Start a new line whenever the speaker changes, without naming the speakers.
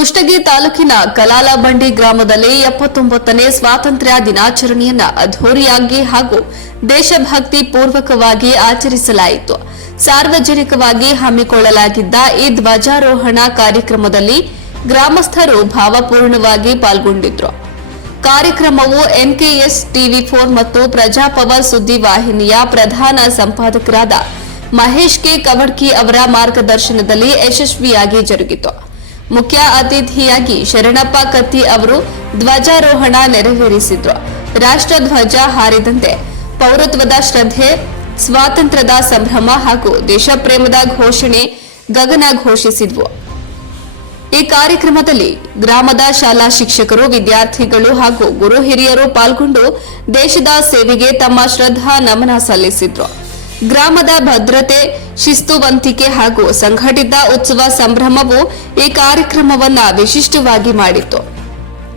ಕುಷ್ಟಗಿ ತಾಲೂಕಿನ ಕಲಾಲಬಂಡಿ ಗ್ರಾಮದಲ್ಲಿ ಎಪ್ಪತ್ತೊಂಬತ್ತನೇ ಸ್ವಾತಂತ್ರ್ಯ ದಿನಾಚರಣೆಯನ್ನ ಅದ್ಧೂರಿಯಾಗಿ ಹಾಗೂ ದೇಶಭಕ್ತಿ ಪೂರ್ವಕವಾಗಿ ಆಚರಿಸಲಾಯಿತು. ಸಾರ್ವಜನಿಕವಾಗಿ ಹಮ್ಮಿಕೊಳ್ಳಲಾಗಿದ್ದ ಈ ಧ್ವಜಾರೋಹಣ ಕಾರ್ಯಕ್ರಮದಲ್ಲಿ ಗ್ರಾಮಸ್ಥರು ಭಾವಪೂರ್ಣವಾಗಿ ಪಾಲ್ಗೊಂಡಿದ್ರು. ಕಾರ್ಯಕ್ರಮವು ಎನ್ಕೆಎಸ್ ಟಿವಿ ಫೋರ್ ಮತ್ತು ಪ್ರಜಾಪವರ್ ಸುದ್ದಿ ವಾಹಿನಿಯ ಪ್ರಧಾನ ಸಂಪಾದಕರಾದ ಮಹೇಶ್ ಕೆ. ಕವಡ್ಕಿ ಅವರ ಮಾರ್ಗದರ್ಶನದಲ್ಲಿ ಯಶಸ್ವಿಯಾಗಿ ಜರುಗಿತು. ಮುಖ್ಯ ಅತಿಥಿಯಾಗಿ ಶರಣಪ್ಪ ಕತ್ತಿ ಅವರು ಧ್ವಜಾರೋಹಣ ನೆರವೇರಿಸಿದ್ರು. ರಾಷ್ಟ್ರಧ್ವಜ ಹಾರಿದಂತೆ ಪೌರತ್ವದ ಶ್ರದ್ಧೆ, ಸ್ವಾತಂತ್ರ್ಯದ ಸಂಭ್ರಮ ಹಾಗೂ ದೇಶಪ್ರೇಮದ ಘೋಷಣೆ ಗಗನ ಘೋಷಿಸಿದ್ವು. ಈ ಕಾರ್ಯಕ್ರಮದಲ್ಲಿ ಗ್ರಾಮದ ಶಾಲಾ ಶಿಕ್ಷಕರು, ವಿದ್ಯಾರ್ಥಿಗಳು ಹಾಗೂ ಗುರು ಹಿರಿಯರು ಪಾಲ್ಗೊಂಡು ದೇಶದ ಸೇವೆಗೆ ತಮ್ಮ ಶ್ರದ್ಧಾ ನಮನ ಸಲ್ಲಿಸಿದ್ರು. ಗ್ರಾಮದ ಭದ್ರತೆ ಶಿಸ್ತುವಂತಿಕೆ ಹಾಗೂ ಸಂಘಟಿತ ಉತ್ಸವ ಸಂಭ್ರಮವು ಈ ಕಾರ್ಯಕ್ರಮವನ್ನ ವಿಶಿಷ್ಟವಾಗಿ ಮಾಡಿತ್ತು.